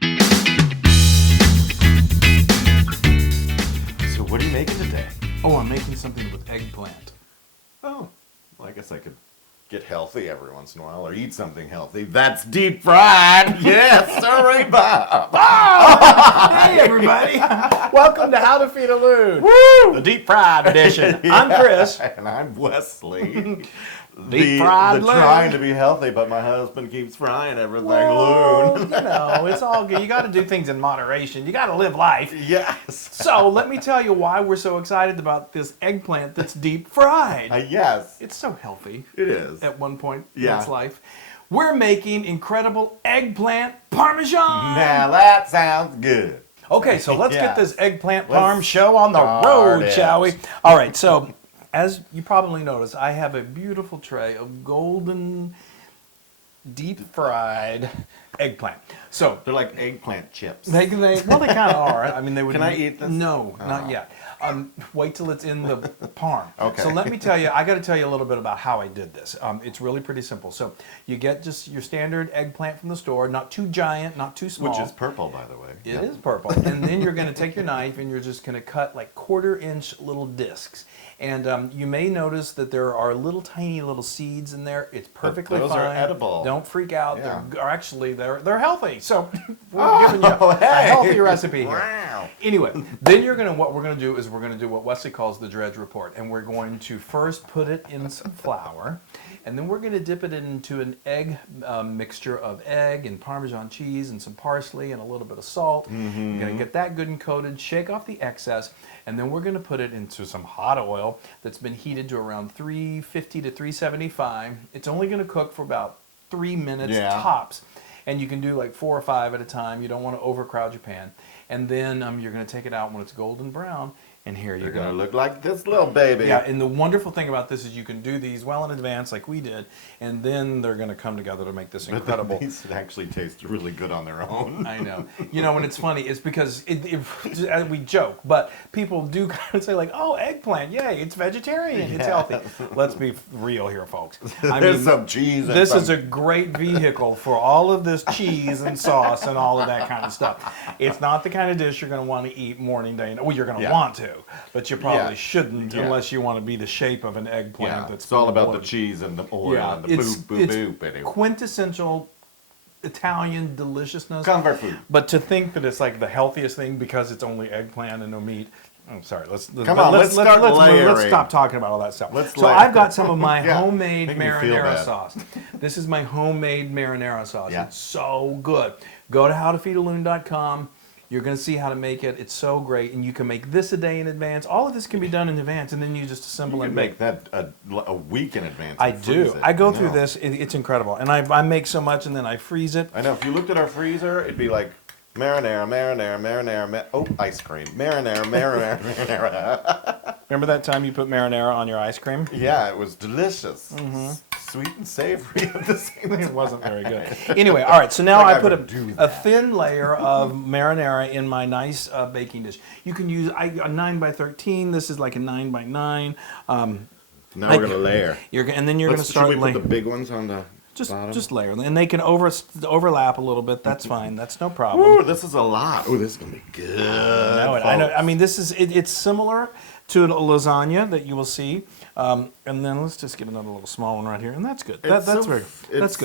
So what are you making today? Oh, I'm making something with eggplant. Oh, well, I guess I could get healthy every once in a while or eat something healthy. That's deep fried. Yes, sorry, Bob. Hey, everybody. Welcome to How to Feed a Loon. Woo! The deep fried edition. Yeah. I'm Chris. And I'm Wesley. Deep fried the Loon. trying to be healthy, but my husband keeps frying everything. Well, Loon. you know, it's all good. You got to do things in moderation. You got to live life. Yes. So let me tell you why we're so excited about this eggplant that's deep fried. Yes, It's so healthy it is. at one point Yeah. in its life. We're making incredible eggplant parmesan. Now that sounds good. Okay, so let's Yeah. get this eggplant Let's parm show on the start road, it. shall we? All right, so as you probably noticed, I have a beautiful tray of golden, deep-fried eggplant. So They're like eggplant chips. they kind of are. I mean, they would. Can I eat this? No, Oh. not yet. Wait till it's in the parm. Okay. So let me tell you, I got to tell you a little bit about how I did this. It's really pretty simple. So you get just your standard eggplant from the store, not too giant, not too small. Which is purple, by the way. It is purple. And then you're going to take your knife and you're just going to cut like 1/4-inch little discs. And you may notice that there are little tiny little seeds in there. It's perfectly those fine. are edible. Don't freak out. Yeah. They're healthy. So we're giving you a hey. healthy recipe here. Wow. Anyway, then what we're going to do is we're going to do what Wesley calls the dredge report. And we're going to first put it in some flour. And then we're going to dip it into an egg mixture of egg and Parmesan cheese and some parsley and a little bit of salt. Mm-hmm. We're going to get that good and coated, shake off the excess, and then we're going to put it into some hot oil that's been heated to around 350 to 375. It's only going to cook for about 3 minutes tops. And you can do like 4 or 5 at a time. You don't want to overcrowd your pan. And then you're going to take it out when it's golden brown. And here you They're go. going to look like this little baby. Yeah, and the wonderful thing about this is you can do these well in advance like we did, and then they're going to come together to make this incredible. These actually taste really good on their own. I know. You know, when it's funny, it's because we joke, but people do kind of say like, oh, eggplant, yay, it's vegetarian, it's healthy. Let's be real here, folks. There's some cheese. And This is a great vehicle for all of this cheese and sauce and all of that kind of stuff. It's not the kind of dish you're going to want to eat morning, day, and well, you're going to want to, but you probably shouldn't unless you want to be the shape of an eggplant. That's it's all about the boiled. cheese and the oil and the boop. Anyway. Quintessential Italian deliciousness. Comfort food. But to think that it's like the healthiest thing because it's only eggplant and no meat. I'm sorry. Let's stop talking about all that stuff. I've got some of my homemade marinara sauce. This is my homemade marinara sauce. Yeah. It's so good. Go to howtofeedaloon.com. You're going to see how to make it. It's so great, and you can make this a day in advance. All of this can be done in advance, and then you just assemble You and can make that a week in advance. I and freeze do. it. I go through this. It's incredible, and I make so much, and then I freeze it. I know. If you looked at our freezer, it'd be like marinara. Oh, ice cream. Marinara. Remember that time you put marinara on your ice cream? Yeah, it was delicious. Sweet and savory at the same time. It wasn't very good. Anyway, all right, so now Like I put would do a thin layer of marinara in my nice baking dish. You can use a 9 by 13. This is like a 9 by 9. Now we're going to layer. And then you're going to start Should we laying. put the big ones on the bottom? Just layer. And they can overlap a little bit. That's fine. That's no problem. Ooh, this is a lot. Ooh, this is going to be good. I know. I mean, this is it's similar to a lasagna that you will see. And then let's just get another little small one right here, and that's good. That's good.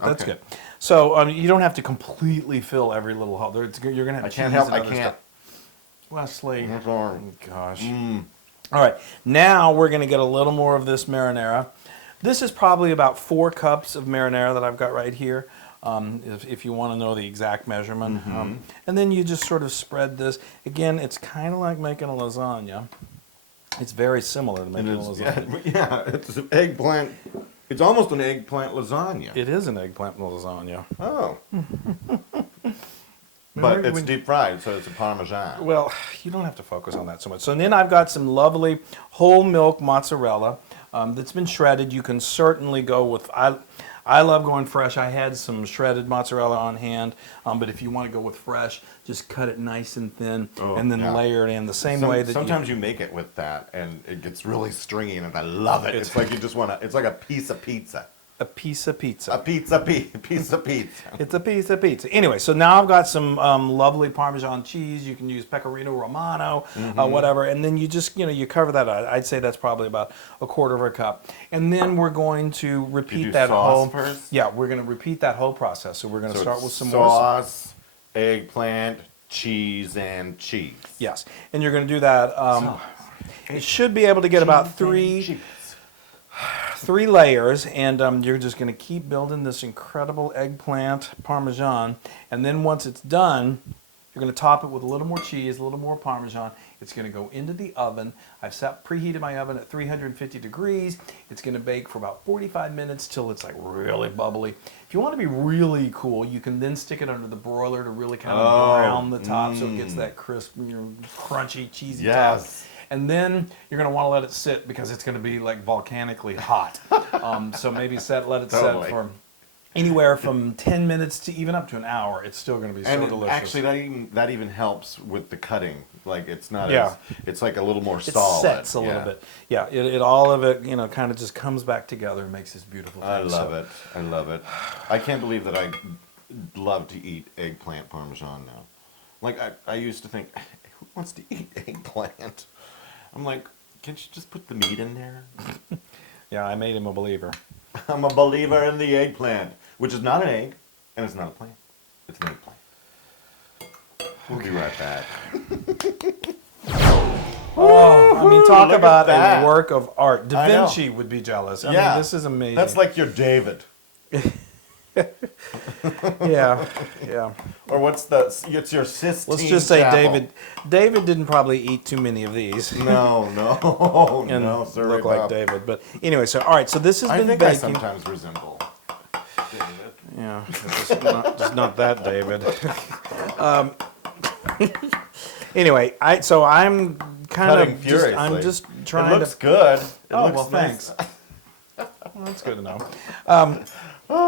That's good. So you don't have to completely fill every little hole. You're gonna have. I can't help. I can't. Stuff. Wesley. Sorry. Gosh. All right. Now we're gonna get a little more of this marinara. This is probably about 4 cups of marinara that I've got right here. If you want to know the exact measurement, and then you just sort of spread this. Again, it's kind of like making a lasagna. It's very similar to making a lasagna. Yeah, it's an eggplant. It's almost an eggplant lasagna. It is an eggplant lasagna. Oh. But it's deep fried, so it's a parmesan. Well, you don't have to focus on that so much. So then I've got some lovely whole milk mozzarella that's been shredded. You can certainly go with... I love going fresh. I had some shredded mozzarella on hand, but if you want to go with fresh, just cut it nice and thin, and then layer it in the same way that sometimes you make it with that, and it gets really stringy, and I love it. It's like you just want to. It's like a piece of pizza. A piece of pizza. piece of pizza. It's a piece of pizza. Anyway, so now I've got some lovely Parmesan cheese. You can use Pecorino Romano, whatever. And then you just, you cover that out. I'd say that's probably about a quarter of a cup. And then we're going to repeat that sauce whole. first? Yeah, we're going to repeat that whole process. So we're going to start with some sauce, eggplant, cheese, and cheese. Yes, and you're going to do that. It should be able to get about three layers, and you're just going to keep building this incredible eggplant Parmesan. And then once it's done, you're going to top it with a little more cheese, a little more Parmesan. It's going to go into the oven. I've preheated my oven at 350 degrees. It's going to bake for about 45 minutes till it's like really bubbly. If you want to be really cool, you can then stick it under the broiler to really kind of brown the top so it gets that crisp, crunchy, cheesy top. And then you're going to want to let it sit because it's going to be like volcanically hot. So maybe let it set for anywhere from 10 minutes to even up to an hour. It's still going to be so delicious. Actually, that even helps with the cutting. Like it's not it's like a little more solid. It sets a little bit. Yeah, it all of it, kind of just comes back together and makes this beautiful thing. I love it. I can't believe that I love to eat eggplant Parmesan now. Like I used to think, who wants to eat eggplant? I'm like, can't you just put the meat in there? Yeah, I made him a believer. I'm a believer in the eggplant, which is not an egg, and it's not a plant. It's an eggplant. We'll be right back. Talk about a work of art. Da Vinci would be jealous. I mean, this is amazing. That's like your David. Yeah. Or it's your Sistine Let's just say Chapel. David didn't probably eat too many of these. No, and sir. Look like David. But anyway, so all right, so this has been baking. I sometimes resemble David. Yeah, just not that David. Anyway, I'm kind of furiously. I'm just trying to. It looks good. Thanks. Well, that's good to know.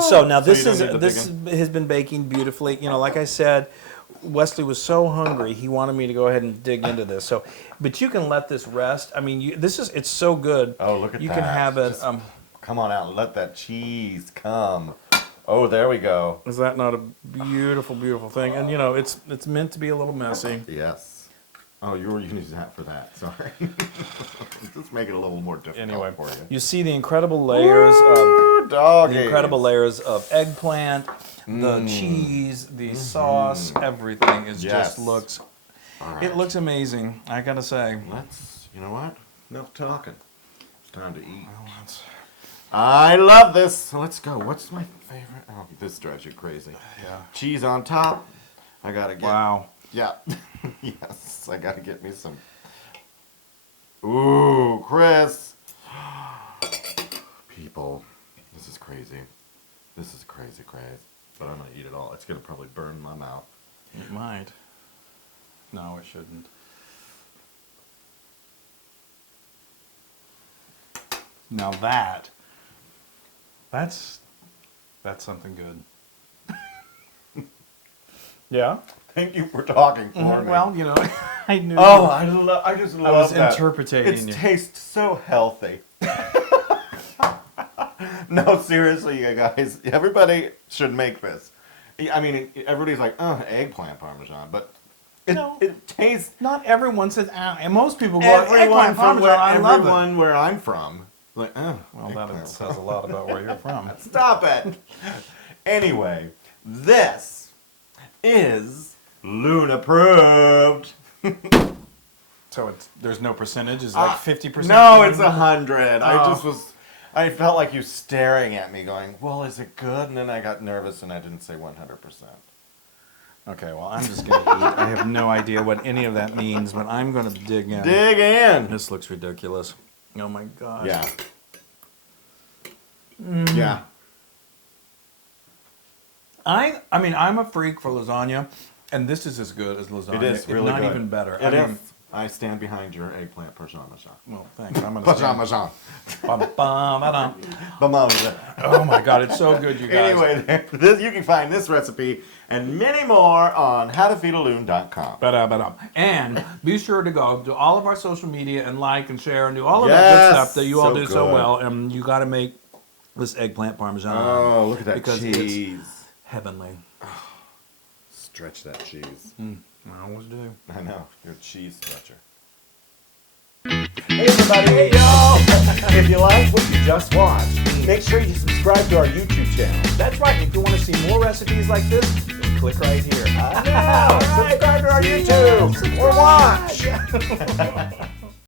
So now this has been baking beautifully. Like I said, Wesley was so hungry he wanted me to go ahead and dig into this. So, but you can let this rest. I mean, it's so good. Oh, look at that! You can have it. Come on out, and let that cheese come. Oh, there we go. Is that not a beautiful, beautiful thing? And it's meant to be a little messy. Yes. Oh, you were using that for that. Sorry. Just make it a little more difficult for you. You see the incredible layers of eggplant, the cheese, the sauce, everything just looks. Right. It looks amazing. I gotta say. You know what? Enough talking. It's time to eat. I love this. So let's go. What's my favorite? Oh, this drives you crazy. Yeah. Cheese on top. I gotta get. Wow. Yeah. Yes. I gotta get me some. Ooh, Chris. People, this is crazy. This is crazy. But I'm gonna eat it all. It's gonna probably burn my mouth. It might. No, it shouldn't. Now that's something good. Yeah. Thank you for talking for me. Well, I knew. Oh, I just love I was that. interpreting you. It tastes so healthy. No, seriously, you guys. Everybody should make this. I mean, everybody's like, eggplant Parmesan, but it tastes. Not everyone says, and most people go, eggplant Parmesan, I love it. Everyone where I'm from. Like, well, that says a lot about where you're from. Stop it. Anyway, this is Loon approved. So there's no percentage? Is it like 50%? No, it's 100. I felt like you staring at me going, well, is it good? And then I got nervous and I didn't say 100%. Okay, well, I'm just going to eat. I have no idea what any of that means, but I'm going to dig in. Dig in. This looks ridiculous. Oh, my God. Yeah. Yeah. I mean, I'm a freak for lasagna, and this is as good as lasagna. It is really if not good. even better. It is. I stand behind your eggplant parmesan. Well, thanks. I'm gonna parmesan. Oh my God, it's so good, you guys. Anyway, you can find this recipe and many more on howtofeedaloon.com. And be sure to go to all of our social media and like and share and do all of that good stuff that you all do so well. And you got to make this eggplant parmesan. Oh, look at that because cheese. it's heavenly. Stretch that cheese. I always do. I know. You're a cheese stretcher. Hey everybody! Hey y'all! If you like what you just watched, make sure you subscribe to our YouTube channel. That's right. If you want to see more recipes like this, click right here. Subscribe to our YouTube or watch.